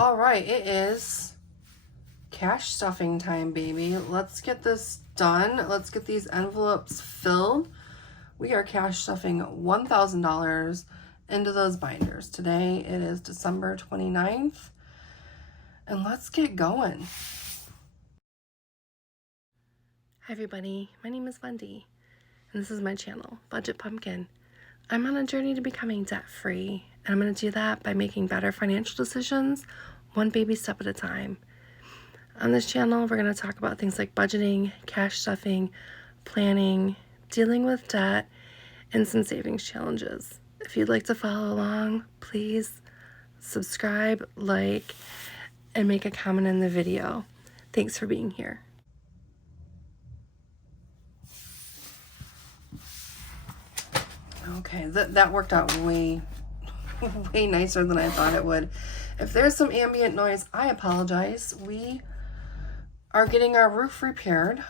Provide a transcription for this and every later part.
All right, it is cash stuffing time, baby. Let's get this done. Let's get these envelopes filled. We are cash stuffing $1,000 into those binders. Today it is December 29th, and let's get going. Hi everybody, my name is Wendy, and this is my channel, Budget Pumpkin. I'm on a journey to becoming debt-free, and I'm going to do that by making better financial decisions, one baby step at a time. On this channel, we're going to talk about things like budgeting, cash stuffing, planning, dealing with debt, and some savings challenges. If you'd like to follow along, please subscribe, like, and make a comment in the video. Thanks for being here. Okay, that worked out way nicer than I thought it would. If there's some ambient noise, I apologize. We are getting our roof repaired.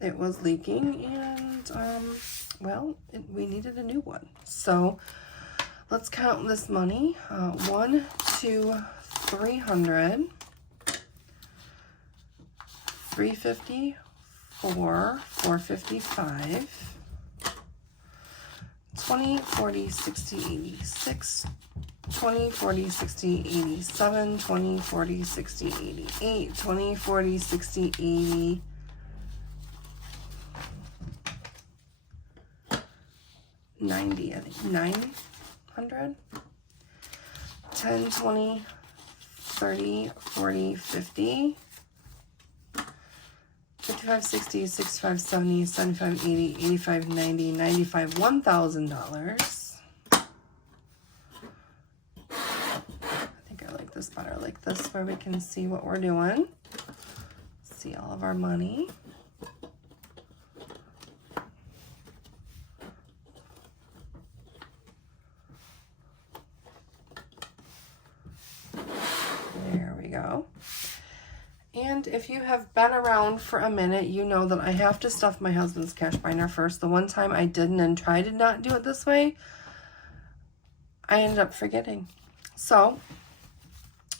It was leaking, and we needed a new one. So let's count this money. 1, 2, 300, 350, 455. 20, 40, 60, 86, 20, 40, 60, 87, 20, 40, 60, 88, 20, 40, 60, 80, 90, I think 900, 10, 20, 30, 40, 50, 55, 60, 65, 70, 75, 80, 85, 90, 95, $1,000. I think I like this better, like this, where we can see what we're doing. See all of our money. There we go. And if you have been around for a minute, you know that I have to stuff my husband's cash binder first. The one time I didn't and tried to not do it this way, I ended up forgetting. So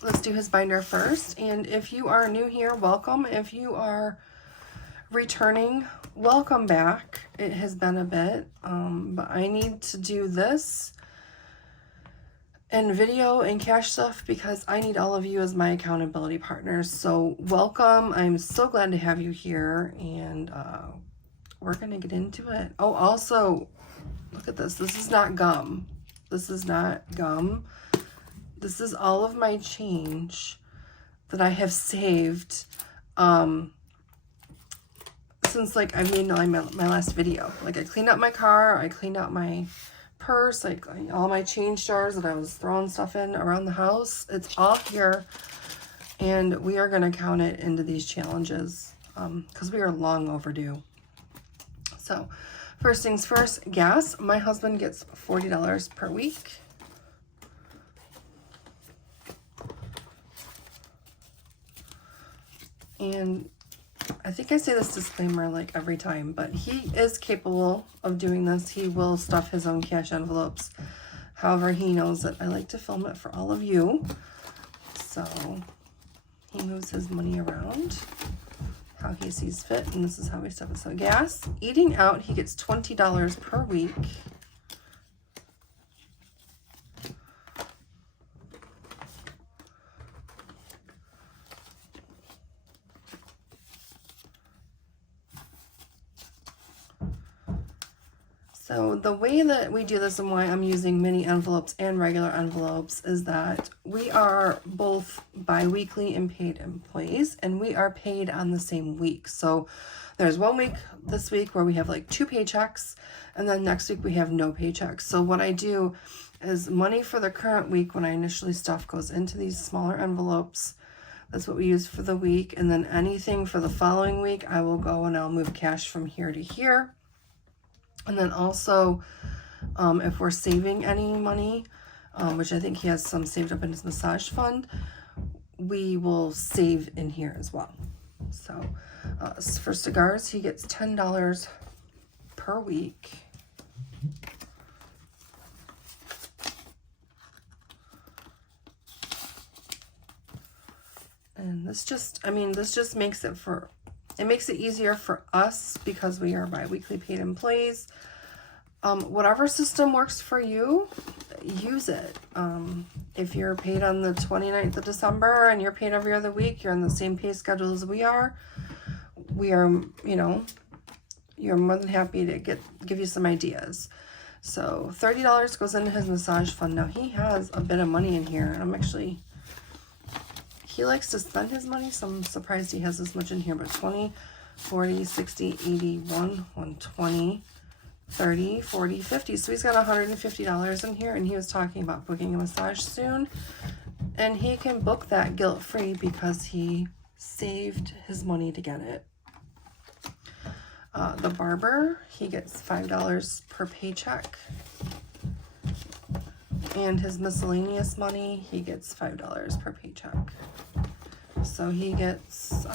let's do his binder first. And if you are new here, welcome. If you are returning, welcome back. It has been a bit, but I need to do this and video and cash stuff because I need all of you as my accountability partners. So welcome. I'm so glad to have you here, and we're gonna get into it. Oh, also, look at this. This is not gum. This is not gum. This is all of my change that I have saved since like I made my last video. Like I cleaned out my car, I cleaned out my purse, like all my change jars that I was throwing stuff in around the house. It's all here, and we are going to count it into these challenges because we are long overdue. So first things first, gas. My husband gets $40 per week. And I think I say this disclaimer like every time, but he is capable of doing this. He will stuff his own cash envelopes. However, he knows that I like to film it for all of you. So he moves his money around how he sees fit, and this is how we stuff it. So gas, eating out, he gets $20 per week. So the way that we do this and why I'm using mini envelopes and regular envelopes is that we are both bi-weekly and paid employees, and we are paid on the same week. So there's 1 week this week where we have like 2 paychecks, and then next week we have no paychecks. So what I do is money for the current week when I initially stuff goes into these smaller envelopes. That's what we use for the week. And then anything for the following week, I will go and I'll move cash from here to here. And then also, if we're saving any money, which I think he has some saved up in his massage fund, we will save in here as well. So for cigars, he gets $10 per week. And this just, I mean, this just makes it easier for us because we are bi-weekly paid employees. Whatever system works for you, use it. If you're paid on the 29th of December and you're paid every other week, you're on the same pay schedule as we are, you know, you're more than happy to give you some ideas. So $30 goes into his massage fund. Now he has a bit of money in here, and he likes to spend his money, so I'm surprised he has this much in here. But 20, 40, 60, 80, 120, 30, 40, 50. So he's got $150 in here, and he was talking about booking a massage soon. And he can book that guilt-free because he saved his money to get it. The barber, he gets $5 per paycheck. And his miscellaneous money, he gets $5 per paycheck. So he gets,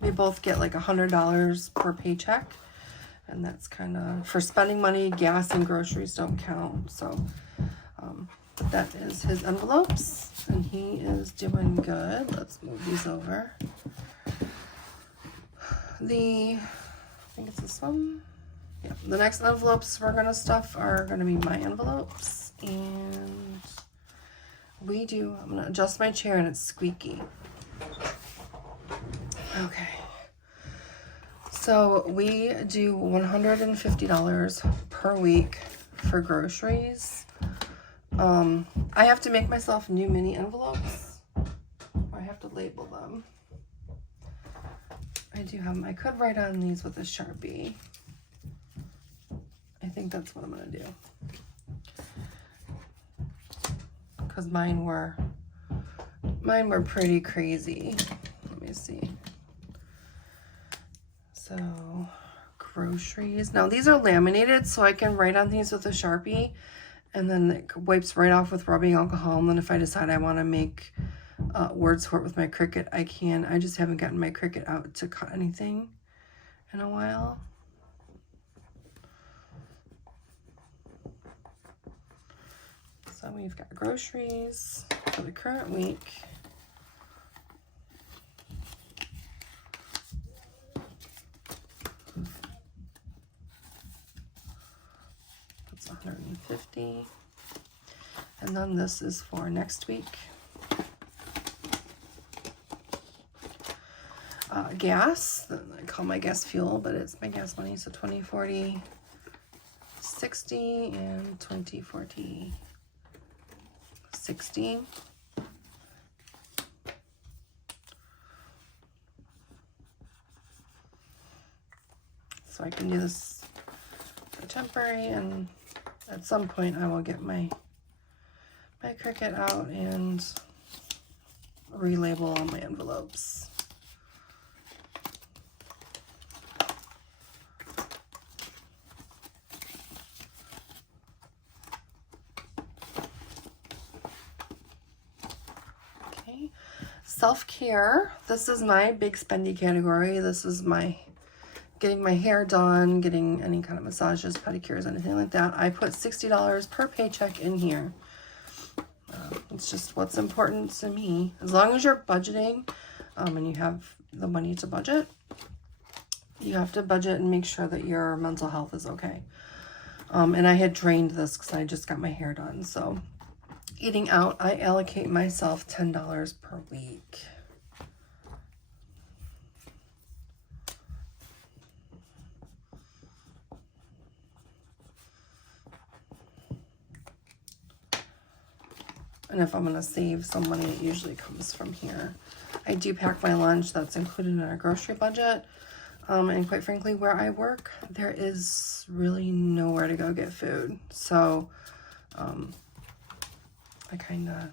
we both get like $100 per paycheck. And that's kind of, for spending money, gas and groceries don't count. So that is his envelopes. And he is doing good. Let's move these over. I think it's this one. Yeah, the next envelopes we're gonna stuff are gonna be my envelopes, and I'm gonna adjust my chair and it's squeaky. Okay. So we do $150 per week for groceries. I have to make myself new mini envelopes. I have to label them. I do have them. I could write on these with a Sharpie. I think that's what I'm gonna do. Because mine were pretty crazy. Let me see. So, groceries. Now these are laminated, so I can write on these with a Sharpie, and then it wipes right off with rubbing alcohol. And then if I decide I want to make words for it with my Cricut, I can. I just haven't gotten my Cricut out to cut anything in a while. So we've got groceries for the current week. That's $150. And then this is for next week. Gas, I call my gas fuel, but it's my gas money. So 20, 40, 60, and 20, 40, 60. So I can do this for temporary, and at some point I will get my Cricut out and relabel all my envelopes. Self-care, this is my big spendy category. This is my getting my hair done, getting any kind of massages, pedicures, anything like that. I put $60 per paycheck in here. It's just what's important to me. As long as you're budgeting and you have the money to budget, you have to budget and make sure that your mental health is okay. And I had drained this because I just got my hair done. So eating out, I allocate myself $10 per week. And if I'm going to save some money, it usually comes from here. I do pack my lunch. That's included in our grocery budget. And quite frankly, where I work, there is really nowhere to go get food. So I kind of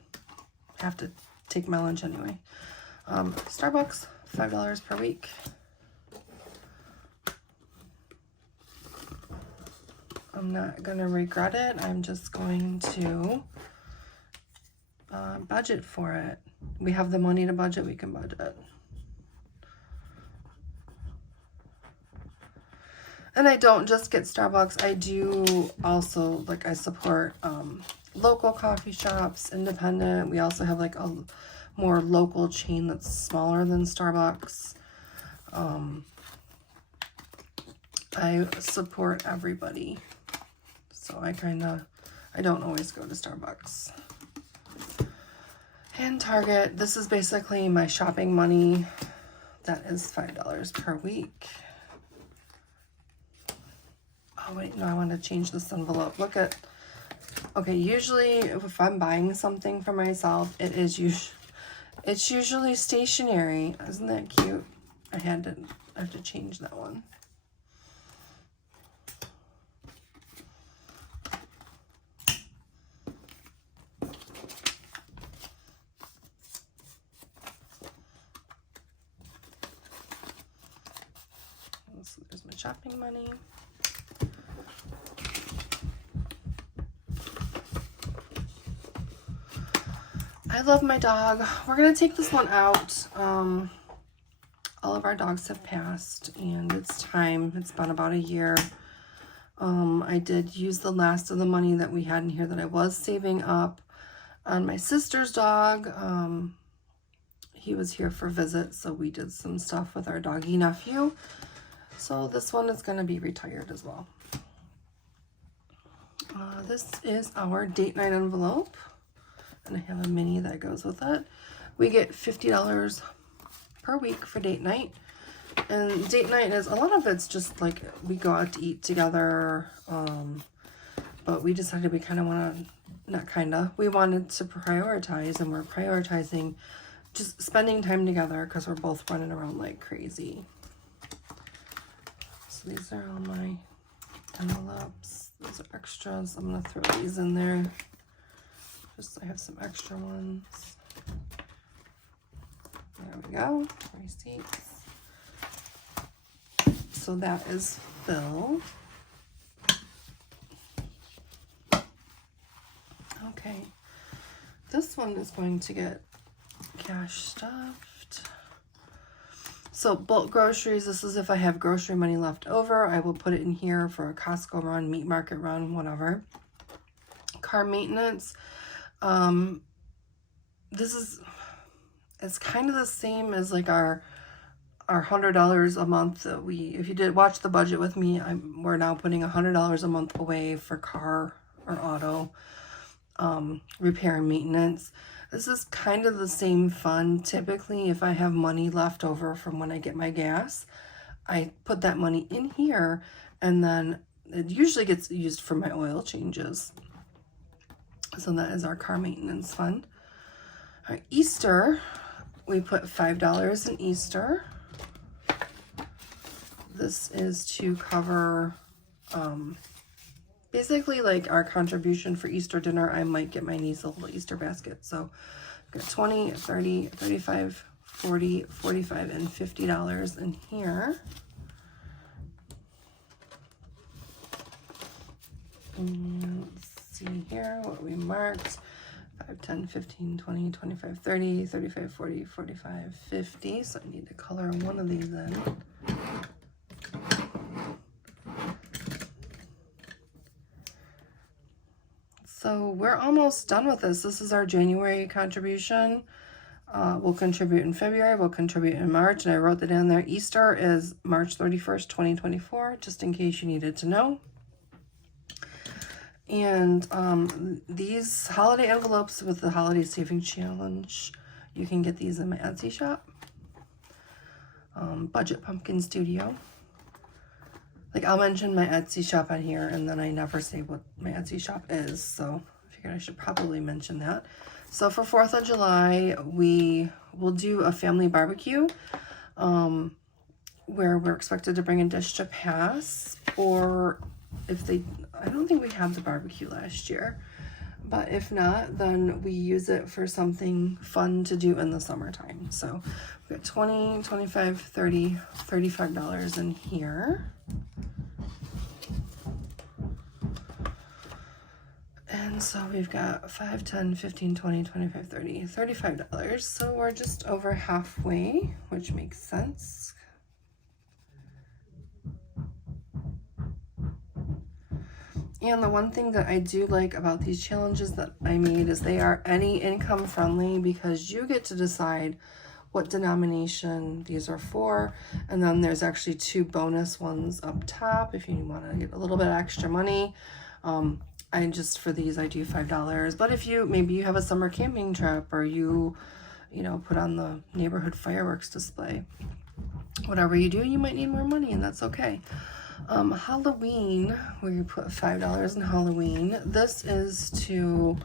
have to take my lunch anyway. Starbucks, $5 per week. I'm not going to regret it. I'm just going to budget for it. We have the money to budget, we can budget. And I don't just get Starbucks. I do also, like, I support local coffee shops, independent. We also have like more local chain that's smaller than Starbucks. I support everybody. So I don't always go to Starbucks. And Target, this is basically my shopping money. That is $5 per week. Oh wait, no, I want to change this envelope. Look at, okay, usually if I'm buying something for myself, it's usually stationery. Isn't that cute? I have to change that one. So there's my shopping money. I love my dog. We're gonna take this one out. All of our dogs have passed and it's time. It's been about a year. I did use the last of the money that we had in here that I was saving up on my sister's dog. He was here for visit, so we did some stuff with our doggy nephew. So this one is going to be retired as well. This is our date night envelope, and I have a mini that goes with it. We get $50 per week for date night. And date night is, a lot of it's just like we go out to eat together, but we decided we kind of want to, we wanted to prioritize, and we're prioritizing just spending time together because we're both running around like crazy. So these are all my envelopes. Those are extras. I'm going to throw these in there. Just so I have some extra ones. There we go. Receipts. So that is filled. Okay. This one is going to get cash stuffed. So bulk groceries, this is if I have grocery money left over, I will put it in here for a Costco run, meat market run, whatever. Car maintenance. It's kind of the same as like our $100 a month that if you did watch the budget with me, we're now putting $100 a month away for car or auto repair and maintenance. This is kind of the same fund. Typically, if I have money left over from when I get my gas, I put that money in here, and then it usually gets used for my oil changes. So that is our car maintenance fund. All right, Easter, we put $5 in Easter. This is to cover basically like our contribution for Easter dinner. I might get my niece a little Easter basket. So I've got 20, 30, 35, 40, 45, and $50 in here. And let's see here what we marked. 5, 10, 15, 20, 25, 30, 35, 40, 45, 50. So I need to color one of these in. So we're almost done with this. This is our January contribution. We'll contribute in February, we'll contribute in March, and I wrote that down there. Easter is March 31st, 2024, just in case you needed to know. And these holiday envelopes with the Holiday Saving Challenge, you can get these in my Etsy shop. BudgetPumpkinStudio. Like, I'll mention my Etsy shop on here, and then I never say what my Etsy shop is, so I figured I should probably mention that. So for 4th of July, we will do a family barbecue, where we're expected to bring a dish to pass, or if I don't think we had the barbecue last year, but if not, then we use it for something fun to do in the summertime. So we've got 20, 25, 30, $35 in here. And so we've got 5, 10, 15, 20, 25, 30, $35. So we're just over halfway, which makes sense. And the one thing that I do like about these challenges that I made is they are any income friendly, because you get to decide what denomination these are for. And then there's actually 2 bonus ones up top if you want to get a little bit extra money. I just, for these, I do $5. But if maybe you have a summer camping trip, or you know, put on the neighborhood fireworks display, whatever you do, you might need more money, and that's okay. Halloween, we put $5 in Halloween. This is to,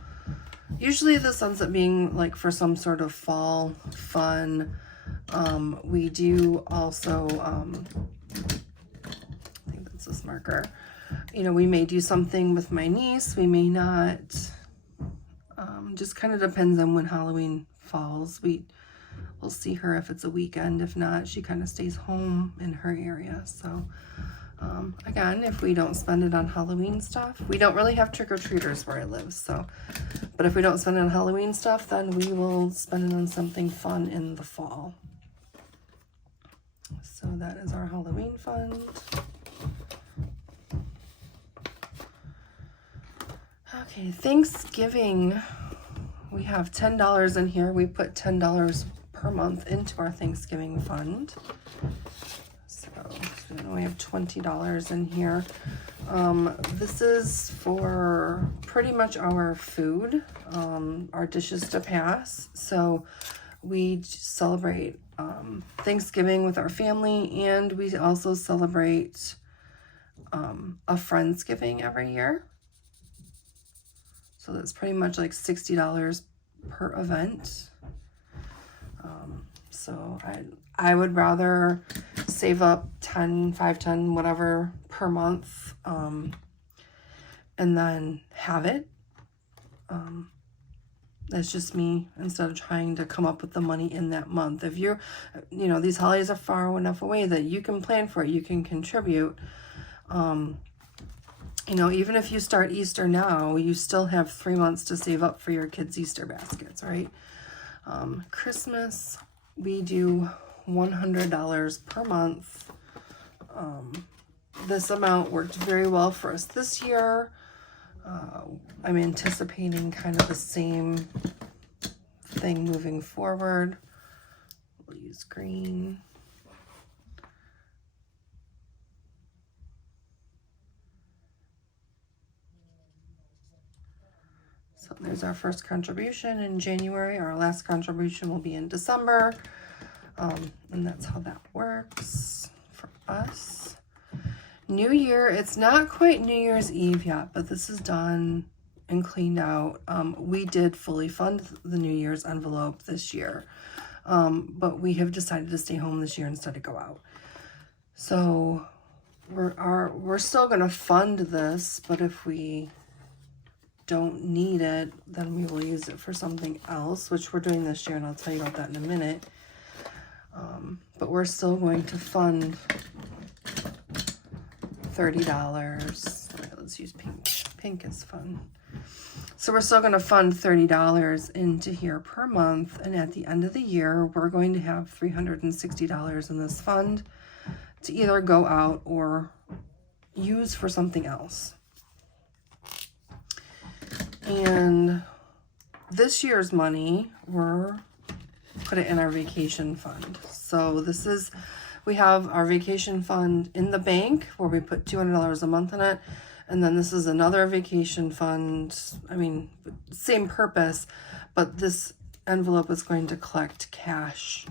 usually this ends up being like for some sort of fall fun. We do also, I think that's this marker. You know, we may do something with my niece, we may not. Just kind of depends on when Halloween falls. We'll see her if it's a weekend. If not, she kind of stays home in her area. So again, if we don't spend it on Halloween stuff, we don't really have trick-or-treaters where I live, so, but if we don't spend it on Halloween stuff, then we will spend it on something fun in the fall. So that is our Halloween fund. Okay, Thanksgiving, we have $10 in here. We put $10 per month into our Thanksgiving fund. So we have $20 in here. This is for pretty much our food, our dishes to pass. So we celebrate Thanksgiving with our family, and we also celebrate a Friendsgiving every year. So that's pretty much like $60 per event. So I would rather save up 10, 5, 10, whatever per month, and then have it. That's just me, instead of trying to come up with the money in that month. If you know, these holidays are far enough away that you can plan for it, you can contribute. You know, even if you start Easter now, you still have 3 months to save up for your kids' Easter baskets, right? Christmas, we do $100 per month. This amount worked very well for us this year. I'm anticipating kind of the same thing moving forward. We'll use green. So there's our first contribution in January. Our last contribution will be in December. And that's how that works for us. New Year, it's not quite New Year's Eve yet, but this is done and cleaned out. We did fully fund the New Year's envelope this year, but we have decided to stay home this year instead of go out. So we're still going to fund this, but if we don't need it, then we will use it for something else, which we're doing this year, and I'll tell you about that in a minute. But we're still going to fund $30. All right, let's use pink. Pink is fun. So we're still going to fund $30 into here per month, and at the end of the year, we're going to have $360 in this fund to either go out or use for something else. And this year's money, we're put it in our vacation fund. So this is, we have our vacation fund in the bank where we put $200 a month in it. And then this is another vacation fund. I mean, same purpose, but this envelope is going to collect cash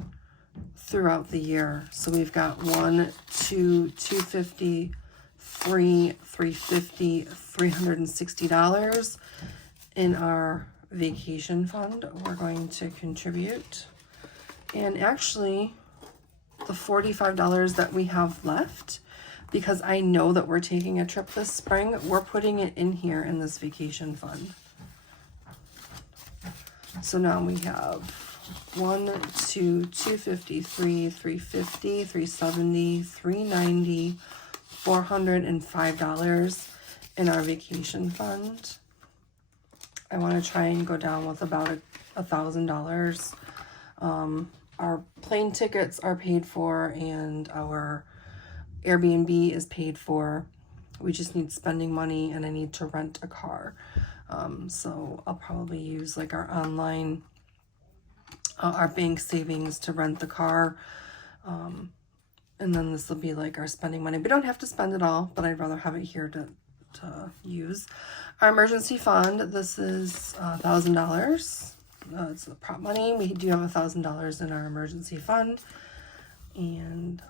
throughout the year. So we've got 1, 2, $250, 3, $350, $360 in our vacation fund. We're going to contribute. And actually, the $45 that we have left, because I know that we're taking a trip this spring, we're putting it in here in this vacation fund. So now we have 1, 2, 250, 3, 350, 370, 390, $405 in our vacation fund. I want to try and go down with about $1,000. Our plane tickets are paid for, and our Airbnb is paid for. We just need spending money, and I need to rent a car. So I'll probably use like our online, our bank savings to rent the car. And then this will be like our spending money. We don't have to spend it all, but I'd rather have it here to use. Our emergency fund, this is $1,000. It's the prop money. We do have $1,000 in our emergency fund. And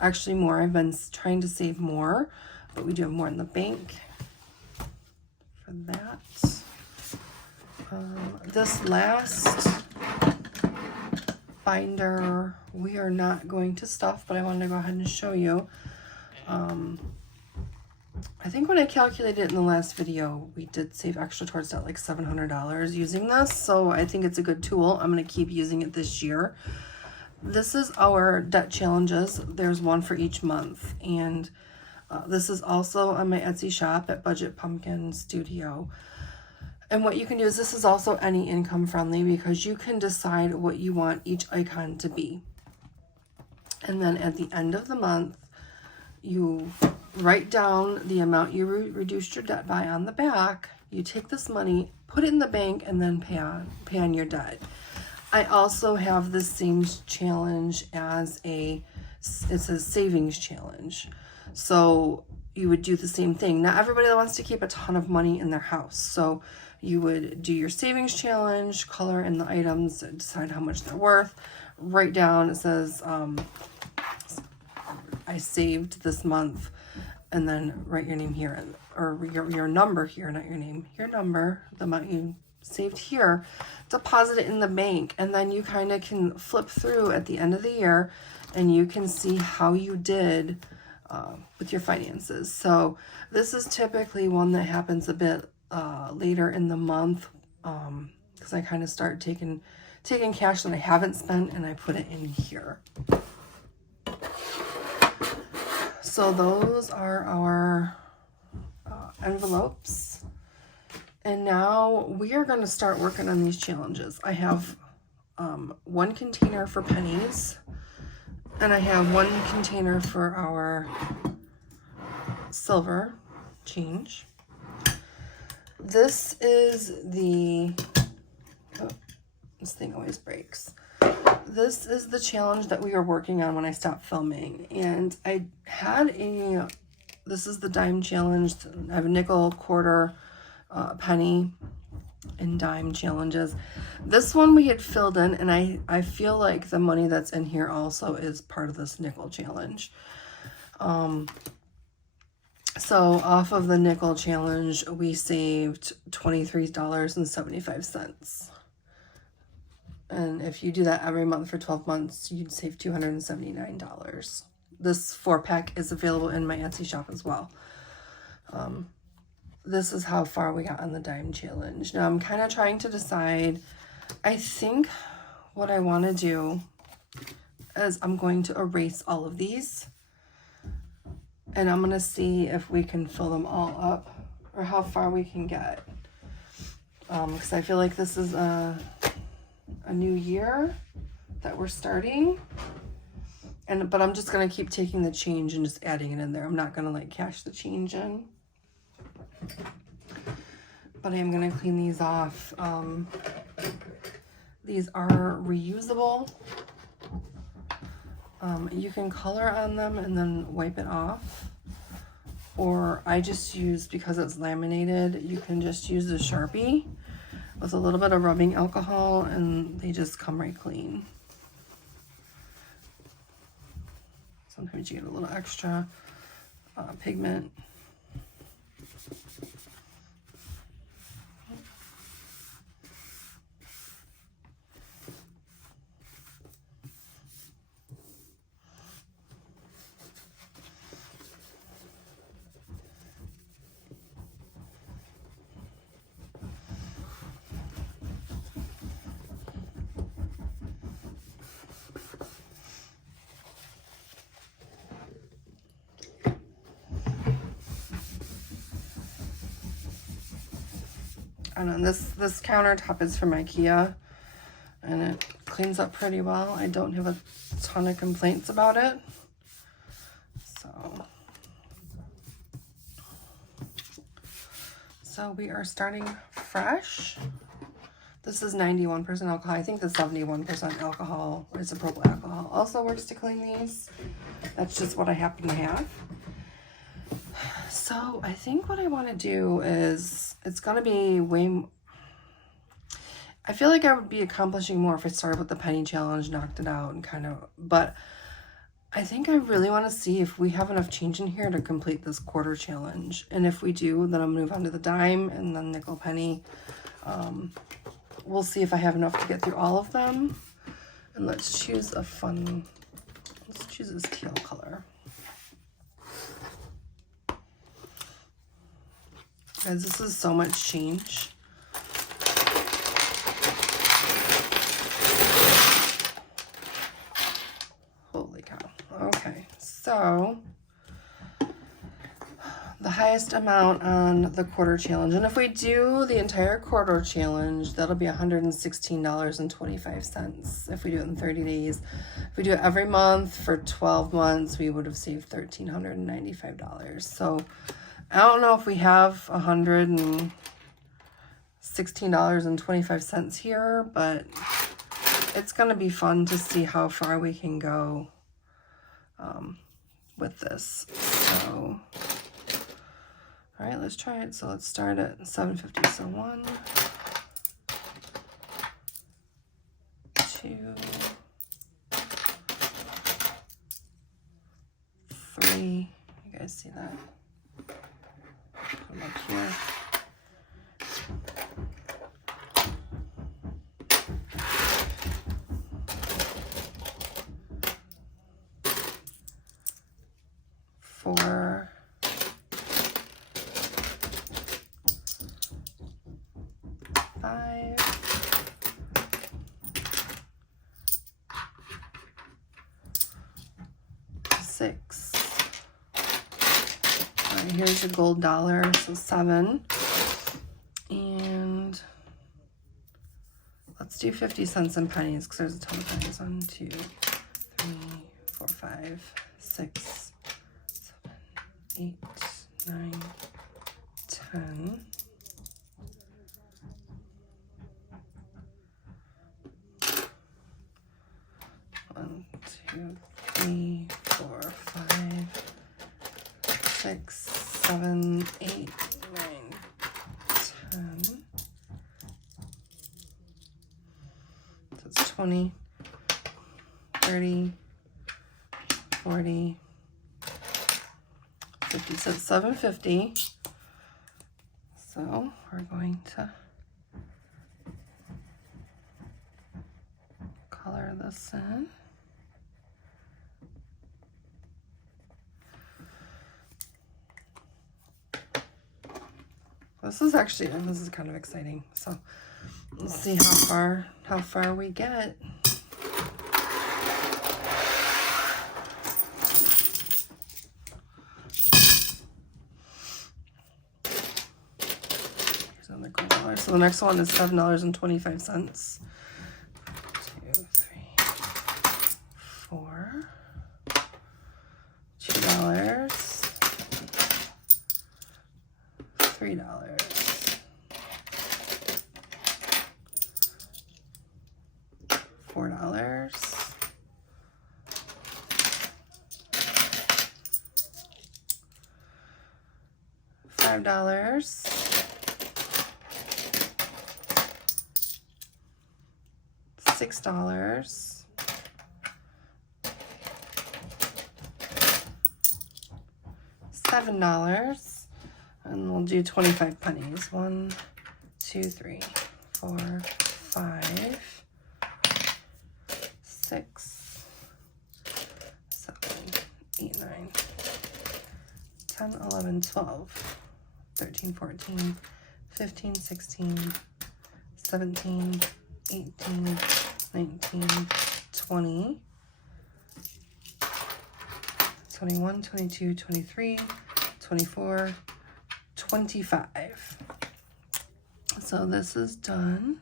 actually more. I've been trying to save more, but we do have more in the bank for that. This last binder we are not going to stuff, but I wanted to go ahead and show you. I think when I calculated it in the last video, we did save extra towards that, like $700 using this. So I think it's a good tool. I'm going to keep using it this year. This is our debt challenges. There's one for each month. And this is also on my Etsy shop at BudgetPumpkinStudio. And what you can do is, this is also any income friendly, because you can decide what you want each icon to be. And then at the end of the month, you write down the amount you reduced your debt by on the back. You take this money, put it in the bank, and then pay on your debt. I also have the same challenge as it's a savings challenge. So you would do the same thing. Not everybody wants to keep a ton of money in their house. So you would do your savings challenge, color in the items, decide how much they're worth, write down, it says, I saved this month, and then write your name here, or your number here, not your name, your number, the amount you saved here, deposit it in the bank, and then you kind of can flip through at the end of the year, and you can see how you did with your finances. So this is typically one that happens a bit later in the month, because I kind of start taking cash that I haven't spent, and I put it in here. So those are our envelopes. And now we are going to start working on these challenges. I have one container for pennies, and I have one container for our silver change. This is the, oh, this thing always breaks. This is the challenge that we were working on when I stopped filming. And I had this is the dime challenge. I have a nickel, quarter, penny, and dime challenges. This one we had filled in, and I feel like the money that's in here also is part of this nickel challenge. So off of the nickel challenge, we saved $23.75. And if you do that every month for 12 months, you'd save $279. This 4-pack is available in my Etsy shop as well. This is how far we got on the dime challenge. Now I'm kind of trying to decide. I think what I want to do is I'm going to erase all of these, and I'm going to see if we can fill them all up, or how far we can get. Because I feel like this is a new year that we're starting, but I'm just going to keep taking the change and just adding it in there. I'm not going to like cash the change in, but I am going to clean these off. These are reusable. You can color on them and then wipe it off, or I just use, because it's laminated, you can just use a Sharpie with a little bit of rubbing alcohol, and they just come right clean. Sometimes you get a little extra pigment. And this countertop is from IKEA, and it cleans up pretty well. I don't have a ton of complaints about it. So So we are starting fresh. This is 91% alcohol. I think the 71% alcohol, isopropyl alcohol, also works to clean these. That's just what I happen to have. So I think what I want to do is, it's going to be I feel like I would be accomplishing more if I started with the penny challenge, knocked it out, and kind of, but I think I really want to see if we have enough change in here to complete this quarter challenge. And if we do, then I'll move on to the dime and then nickel penny. We'll see if I have enough to get through all of them. And let's choose let's choose this teal color. Guys, this is so much change. Holy cow. Okay, so the highest amount on the quarter challenge. And if we do the entire quarter challenge, that'll be $116.25 if we do it in 30 days. If we do it every month for 12 months, we would have saved $1,395. So I don't know if we have $116.25 here, but it's going to be fun to see how far we can go with this. So all right, let's try it. So let's start at $7.50. So 1, 2, 3. You guys see that? Put them up here. 4. 5. 6. All right, here's your gold dollar, so 7. And let's do 50 cents and pennies because there's a ton of pennies. 1, 2, 3, 4, 5, 6, 7, 8, 9, 10. 1, 2, 3, 4, 5, 6, 7, 8, 9, 10. So it's 20, 30, 40, 50. So it's $7.50. So we're going to color this in. This is kind of exciting. So let's see how far we get. Here's another gold dollar. So the next one is $7.25. 2, 3, 4, $2, $3, $4, $5, $6, $7, and we'll do 25 pennies. 1, 2, 3, 4, 5, 6, 7, 8, 9, 10, 11, 12, 13, 14, 15, 16, 17, 18, 19, 20, 21, 22, 23, 24, 25. So this is done.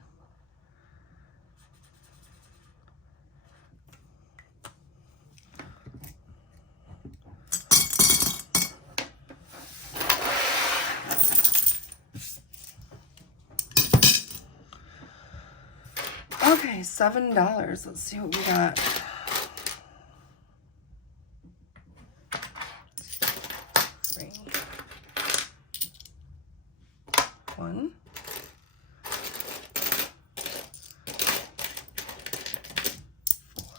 Okay, $7. Let's see what we got. Three. One.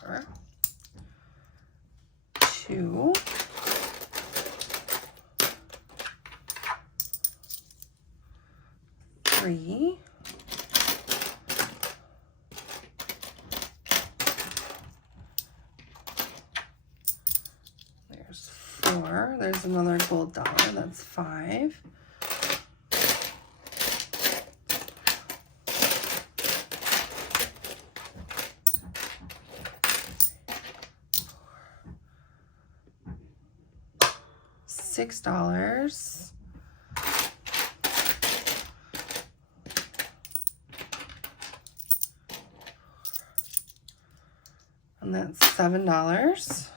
Four. Two. Three. There's four. There's another gold dollar. That's five. $6. And that's $7.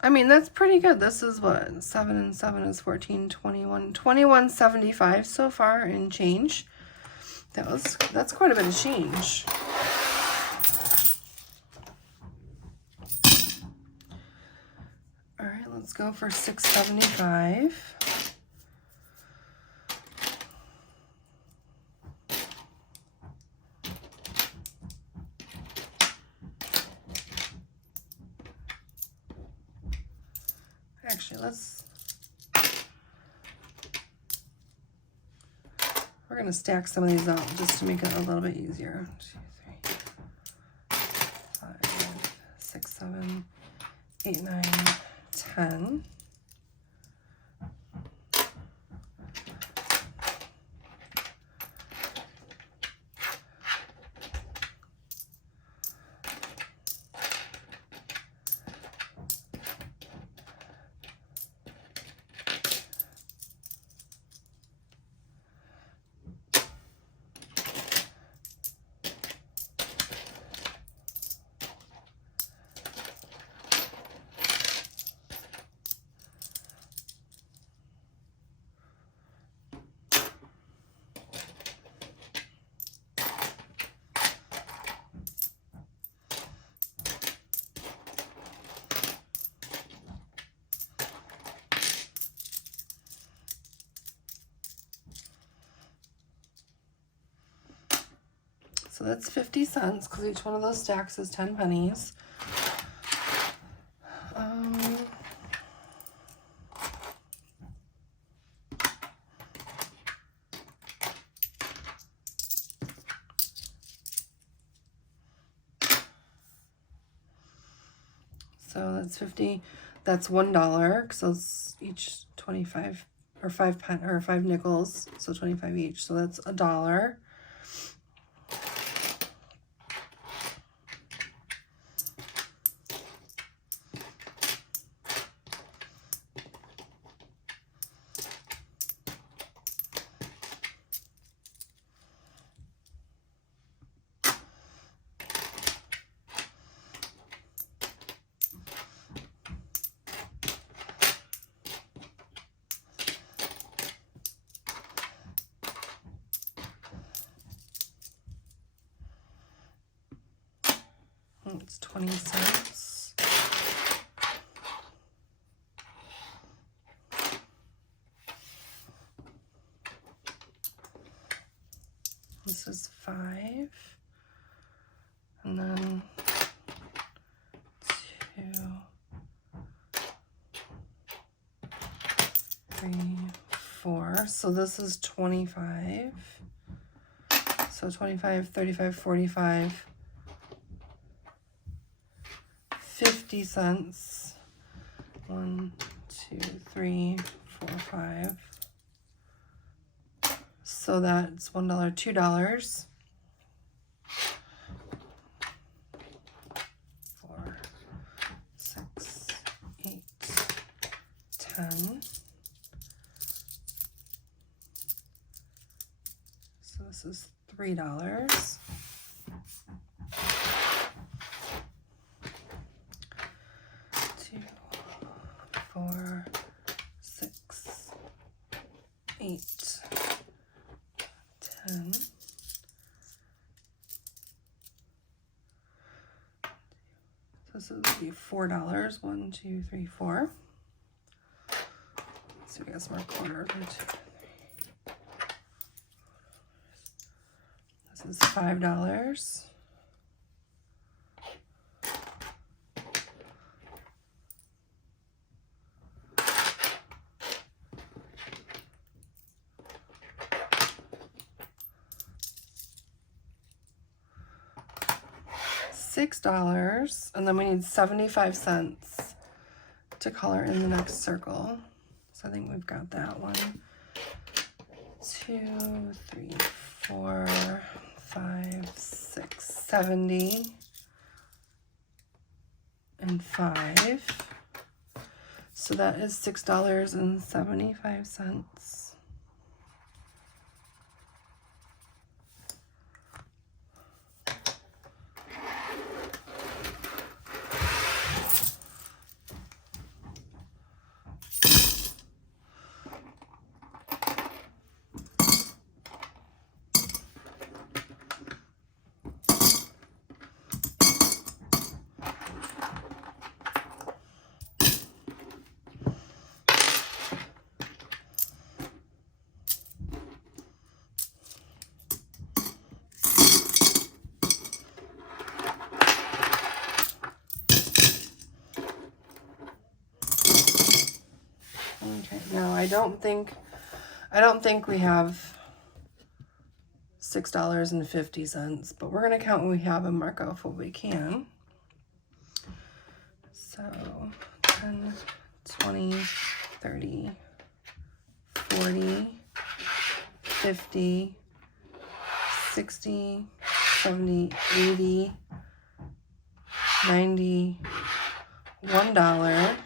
I mean, that's pretty good. This is what? 7 and 7 is 14, 21, 21.75 so far in change. That's quite a bit of change. All right, let's go for $6.75. Actually, we're going to stack some of these out just to make it a little bit easier. 2, 3, 5, 6, 7, 8, 9, 10. So that's 50 cents because each one of those stacks is 10 pennies. So that's 50. That's $1. So it's each 25 or 5 nickels. So 25 each. So that's $1. It's 20 cents. This is 5. And then 2, 3, 4. So this is 25. So 25, 35, 45. 50 cents. 1, 2, 3, 4, 5. So that's $1, $2. 4, 6, 8, 10. So this is $3. 4, 6, 8, 10. This would be $4. 1, 2, 3, 4. Let's see, we got some more quarters. This is $5. $6, and then we need 75 cents to color in the next circle. So I think we've got that. 1, 2, 3, 4, 5, 6, 70, and 5. So that is $6.75. Okay, now I don't think we have $6.50, but we're gonna count what we have and mark off what we can. So 10, 20, 30, 40, 50, 60, 70, 80, 90, $1.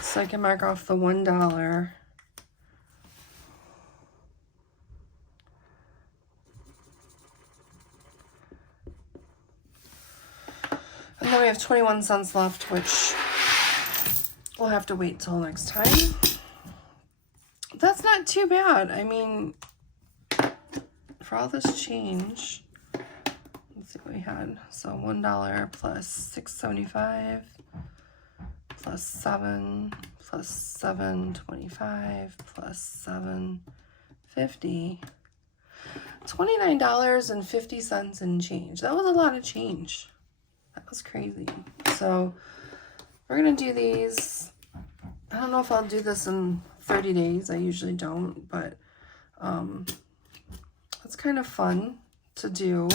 So I can mark off the $1. And then we have 21 cents left, which we'll have to wait till next time. That's not too bad. I mean, for all this change, let's see what we had. So $1 plus $6.75 plus 7 plus 7.25 plus 7.50. $29.50 in change. That was a lot of change. That was crazy. So we're gonna do these. I don't know if I'll do this in 30 days. I usually don't, but it's kind of fun to do.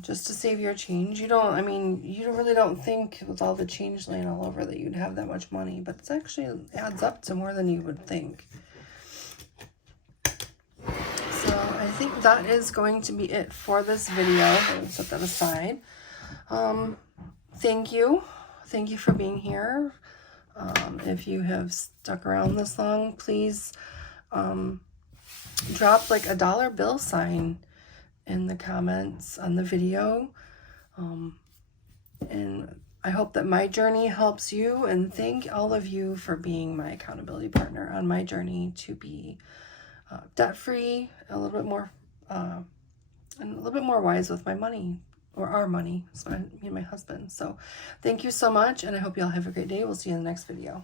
Just to save your change. You really don't think with all the change laying all over that you'd have that much money, but it actually adds up to more than you would think. So I think that is going to be it for this video. I'll set that aside. Thank you for being here. If you have stuck around this long, please drop like a dollar bill sign in the comments on the video. And I hope that my journey helps you, and thank all of you for being my accountability partner on my journey to be debt-free, a little bit more and a little bit more wise with my money, or our money, so me and my husband. So thank you so much, and I hope you all have a great day. We'll see you in the next video.